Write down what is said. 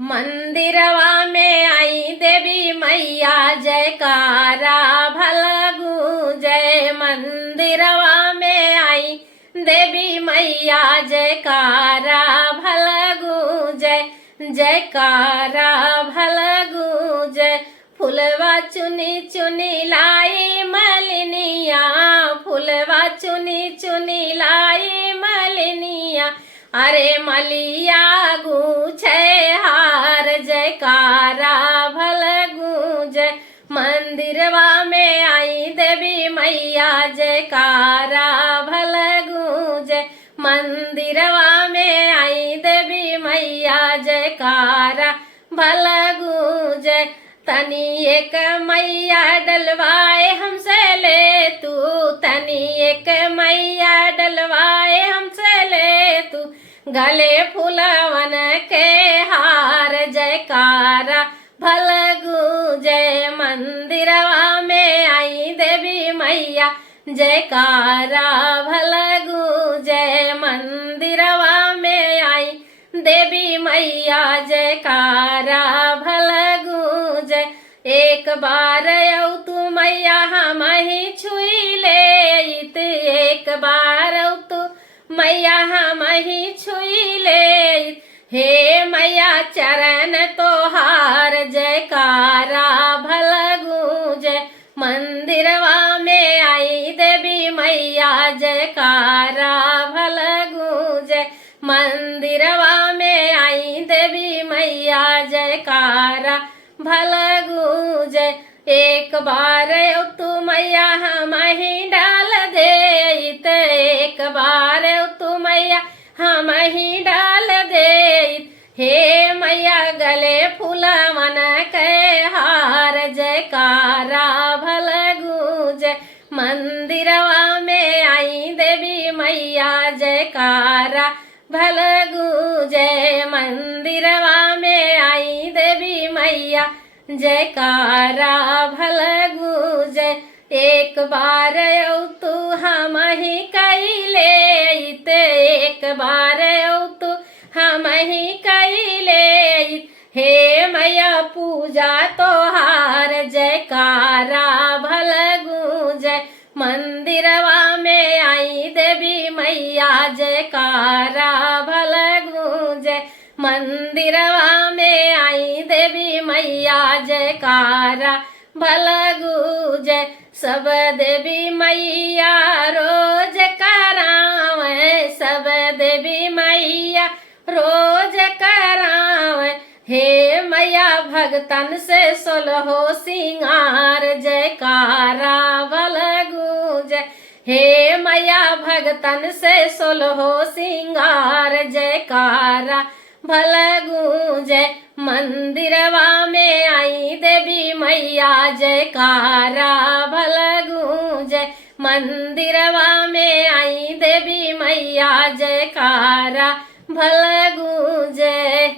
मंदिरवा में आई देवी मैया जयकारा भल गूंजे। मंदिरवा में आई देवी मैया जयकारा भल गूंजे। जयकारा भल गूंजे। फुलवा चुनी चुनी लाई मलिनिया, फुलवा चुनी चुनी लाई मलिनिया। अरे मलिया गूंजे हार जयकारा भल गूंजे। मंदिरवा में आई देवी मैया जयकारा भल गूंजे। मंदिरवा में आई देवी मैया जयकारा भल गूंजे। तनी एक मैया डलवाए हमसे ले तू, तनी एक मैया डलवाए हमसे ले तू। गले फूलवन के हार जयकारा भल गूंजे। मंदिरवा में आई देवी मैया जयकारा भल गूंजे। मंदिरवा में आई देवी मैया जयकारा भल गूंजे। एक बार औ तू मैया हम ही छुई ले, एक बार औ तू मैया हम ही छुई ले। हे मैया चरण तोहार जयकारा भल गूंजे। मंदिरवा में आई देवी मैया जयकारा भल गूंजे। मंदिरवा में आई देवी मैया जयकारा भल गूंजे। एक बार तू मैया हम ही डाल दे, एक बार तू मैया हम ही डाल दे। हे मैया गले फूलवन के हार जयकारा भल गूंजे। मंदिरवा में आई देवी मैया जयकारा भल गूंजे। मंदिरवा में आई देवी मैया जयकारा भल गूंजे। एक बार तू हम ही कैले, एक बार तू हम ही कैले। हे मैया पूजा तोहार जयकारा भल गूंजे। मंदिरवा में आई देवी मैया जयकारा भल गूंजे। मंदिरवा में आई देवी मैया जयकारा भल गूंजे। सब देवी मैया रोज करावे, सब देवी मैया रोज करावे। हे मैया भगतन से सोलहो सिंगार जयकारा भल गूंजे। हे मैया भगतन से सोलहो सिंगार जयकारा भल गूंजे। मंदिरवा में आई देवी मैया जयकारा भल गूंजे। मंदिरवा में आई देवी मैया जयकारा भल गूंजे।